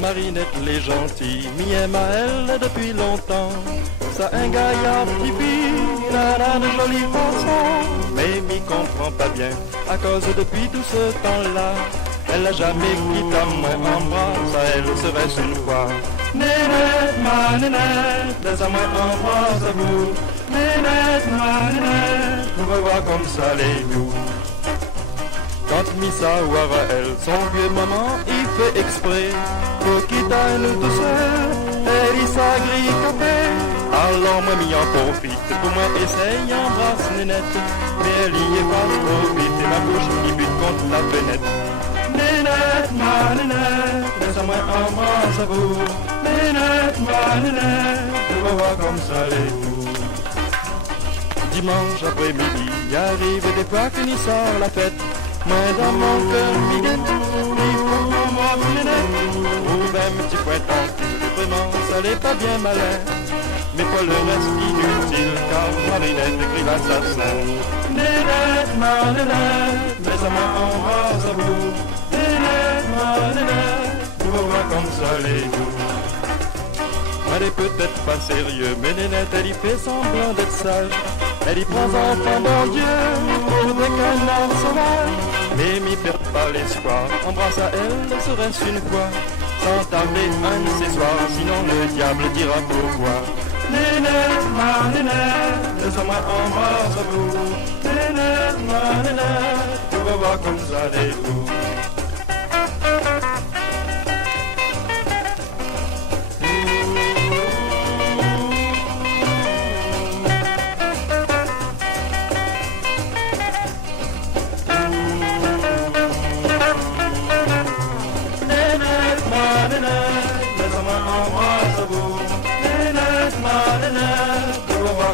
Marinette les gentils m'y aiment à elle depuis longtemps. Ça un gaillard qui vit, elle a de jolies façons, mais m'y comprend pas bien, à cause depuis tout ce temps-là, elle n'a jamais quitté à moi en bras, ça elle serait une fois. Nénette, ma nénette, laisse-moi en bras à vous. Nénette, ma nénette, nous revois comme ça les nous. Quand Missa ouara elle, son vieux maman, il fait exprès pour quitter nous tous seuls, elle y s'agrille café. Alors moi m'y en profite, pour moi essaye embrasse Nénette, mais elle y est pas trop vite, et ma bouche qui bute contre la fenêtre. Nénette, ma nénette, laisse-moi embrasse à vous. Nénette, ma nénette, nous revois comme ça les nous. Dimanche après-midi, arrive des fois qu'une sort la fête. Moi dans mon cœur miguette, il faut qu'on m'offre Nénette. Trouve un petit point tranquille, vraiment ça n'est pas bien malin. Mais pas le reste inutile, car Marinette écrit l'assassin. Nénette, ma nénette, laisse-moi embrasse à vous. Nénette, ma nénette, nous revois comme ça les nous. Elle est peut-être pas sérieux, mais Nénette elle y fait semblant d'être sage. Elle y prend enfant bon Dieu pour des canards sauvages. Mais m'y perd pas l'espoir, embrasse à elle serait-ce une fois, sans tarder un de ces soirs, sinon le diable dira pourquoi. Nénette, ma nénette, laisse-moi embrasse à vous. Nénette, ma nénette, tu vas voir comme ça les vous.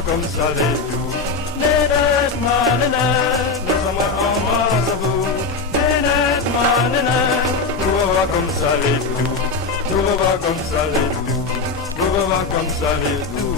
Comme ça les tout. Nénette, ma nénette, laisse-moi embrasse à vous. Nénette, ma nénette, nous revois comme ça les tout. Nous revois comme ça les tout. Nous revois comme ça les tout.